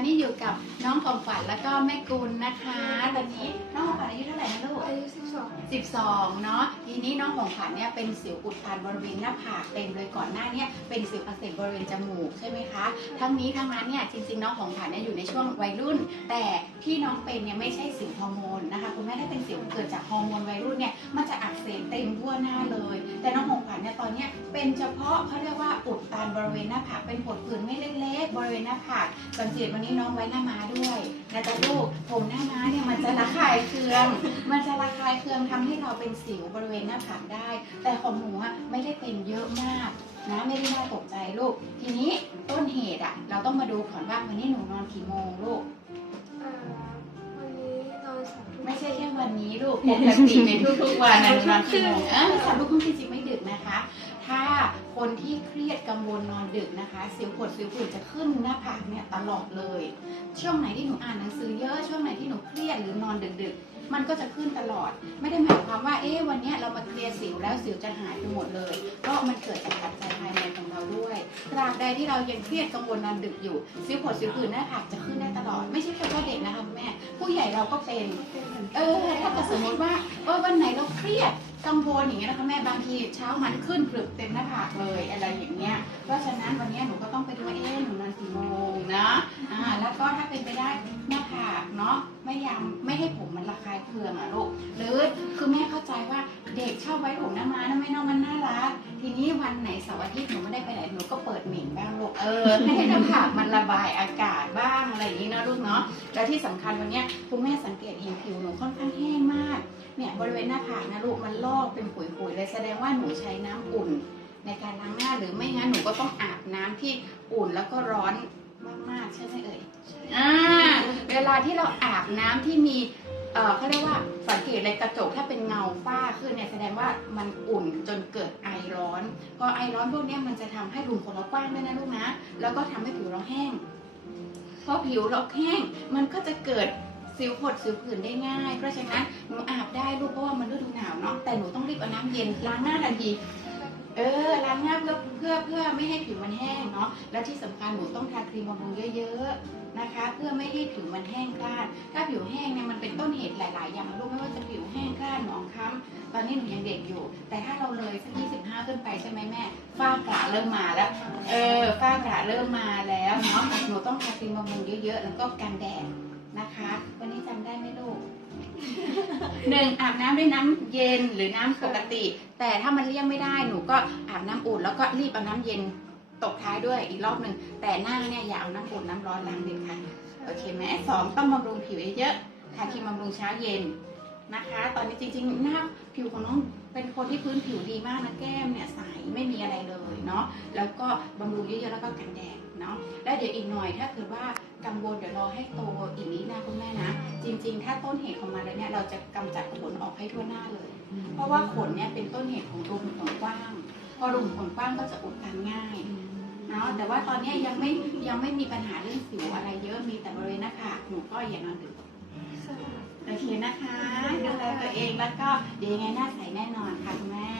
อนนี้อยู่กับน้องของขวัญแล้วก็แม่กุลนะคะ ตอนนี้น้องของขวัญอายุเท่าไหร่นะลูกอายุสิบสอง12เนาะ ทีนี้น้องของขวัญเนี่ยเป็นสิวอุดตันบริเวณหน้าผากเต็มเลยก่อนหน้าเนี่ยเป็นสิวอักเสบบริเวณจมูกใช่ไหมคะ ทั้งนี้ทั้งนั้นเนี่ยจริงๆน้องของขวัญเนี่ยอยู่ในช่วงวัยรุ่น แต่ที่น้องเป็นเนี่ยไม่ใช่สิวฮอร์โมนนะคะคุณแม่ถ้าเป็นสิวเกิดจากฮอร์โมนวัยรุ่นเนี่ยม เต็มทั่วหน้าเลย แต่น้องของขวัญเนี่ยตอนนี้เป็นเฉพาะเขาเรียกว่าอุดตันบริเวณหน้าผากเป็นผดผื่นไม่เล็กๆบริเวณหน้าผากสังเกตวันนี้น้องไว้หน้าม้าด้วยนะจ๊ะลูกผมหน้าม้าเนี่ยมันจะระคายเคือง มันจะระคายเคืองทำให้เราเป็นสิวบริเวณหน้าผากได้ แต่ของหนูอะไม่ได้เป็นเยอะมากนะไม่ได้น่าตกใจลูก ทีนี้ต้นเหตุอะเราต้องมาดูก่อนว่าวันนี้หนูนอนกี่โมงลูก ลูกปกติในทุกๆวันนะนอนกี่โมงเออสามทุ่มครึ่งจริงๆไม่ดึกนะคะ ถ้าคนที่เครียดกังวลนอนดึกนะคะสิวปวดสิวผื่นจะขึ้นหน้าผากเนี่ยตลอดเลย ช่วงไหนที่หนูอ่านหนังสือเยอะช่วงไหนที่หนูเครียดหรือนอนดึกๆ มันก็จะขึ้นตลอด ไม่ได้หมายความว่าเอ๊ะวันนี้เรามาเคลียร์สิวแล้วสิวจะหายไปหมดเลยเพราะมันเกิดจากปัจจัยภายในของเราด้วยตราบใดที่เรายังเครียดกังวลนอนดึกอยู่สิวปวดสิวผื่นหน้าผากจะขึ้นได้ตลอด ไม่ใช่แค่ว่าเด็ก เราก็เป็น เออ ถ้าเกิดสมมติว่าเออวันไหนเราเครียดกังวลอย่างเงี้ยนะคะแม่บางทีเช้ามันขึ้นกรึบเต็มหน้าผากเลยอะไรอย่างเงี้ย เพราะฉะนั้นวันเนี้ยหนูก็ต้องไปดูว่าเอ๊ะหนูนอนกี่โมงนะอ่าแล้วก็ถ้าเป็นไปได้หน้าผากเนาะไม่ยำไม่ให้ผมมันระคายเคืองอะลูกหรือคือแม่เข้าใจว่าเด็กชอบไว้ผมหน้าม้านะแม่น้องมันน่ารักทีนี้วันไหนเสาร์อาทิตย์หนูไม่ได้ไปไหนหนูก็เปิดหมิ่งบ้างลูกเออให้หน้าผากมันระบายอากาศบ้าง อะไรอย่างนี้นะลูกเนาะแล้วที่สำคัญวันนี้คุณแม่สังเกตเห็นผิวหนูค่อนข้างแห้งมากเนี่ยบริเวณหน้าผากนะลูกมันลอกเป็นขุยๆเลยแสดงว่าหนูใช้น้ำอุ่น ในการล้างหน้าหรือไม่งั้นหนูก็ต้องอาบน้ำที่อุ่นแล้วก็ร้อนมากๆใช่ไหมเอ่ยอ่าเวลาที่เราอาบน้ำที่มีเอ่อเขาเรียกว่าสังเกตในกระจกถ้าเป็นเงาฝ้าขึ้นเนี่ยแสดงว่ามันอุ่นจนเกิดไอร้อน พอไอร้อนพวกนี้มันจะทำให้รูขุมขนเรากว้างด้วยนะลูกนะ แล้วก็ทำให้ผิวเราแห้ง เพอผิวเราแห้งมันก็จะเกิดสิวผดสิวผื่นได้ง่าย เพราะฉะนั้นหนูอาบได้ลูกเพราะว่ามันฤดูหนาวเนาะแต่หนูต้องรีบเอาน้ำเย็นล้างหน้าทันทีเออล้างหน้าเพื่อเพื่อเพื่อไม่ให้ผิวมันแห้งเนาะแล้วที่สำคัญหนูต้องทาครีมบำรุงเยอะๆนะคะ เพื่อไม่ให้ผิวมันแห้งกร้านถ้าผิวแห้งเนี่ยมันเป็นต้นเหตุหลาย ๆ อย่างลูกไม่ว่า แห้งกร้านหมองคล้ำตอนนี้หนูยังเด็กอยู่ แต่ถ้าเราเลยสัก25ขึ้นไปใช่ไหมแม่ฝ้ากระเริ่มมาแล้ว เออฝ้ากระเริ่มมาแล้วเนาะหนูต้องทาครีมบำรุงเยอะๆแล้วก็กันแดดนะคะ วันนี้จำได้ไหมลูกหนึ่งอาบน้ำด้วยน้ำเย็นหรือน้ำปกติ แต่ถ้ามันเลี่ยงไม่ได้หนูก็อาบน้ำอุ่นแล้วก็รีบเอาน้ำเย็นตกท้ายด้วยอีกรอบหนึ่งแต่หน้าเนี่ยอย่าเอาน้ำอุ่นน้ำร้อนล้างเด็ดขาดโอเคไหมสองต้องบำรุงผิวเยอะๆทาครีมบำรุงเช้าเย็น นะคะ ตอนนี้จริงๆหน้าผิวของน้องเป็นคนที่พื้นผิวดีมากนะแก้มเนี่ยใสไม่มีอะไรเลยเนาะแล้วก็บำรุงเยอะๆแล้วก็กันแดดเนาะแล้วเดี๋ยวอีกหน่อยถ้าเกิดว่ากังวลเดี๋ยวรอให้โตอีกนิดนะคุณแม่นะ จริง ๆ ถ้าต้นเหตุของมันแล้วเนี่ยเราจะกำจัดขนออกให้ทั่วหน้าเลย เพราะว่าขนเนี่ยเป็นต้นเหตุของรูขุมขนกว้างพอรูขุมขนกว้างก็จะอุดตันง่ายเนาะแต่ว่าตอนนี้ยังไม่ยังไม่มีปัญหาเรื่องสิวอะไรเยอะมีแต่บริเวณหน้าผากหนูก็อย่านอนดึก เคนะคะดูแลตัวเองแล้วก็เดี๋ยวยังไงหน้าใสแน่นอนค่ะคุณแม่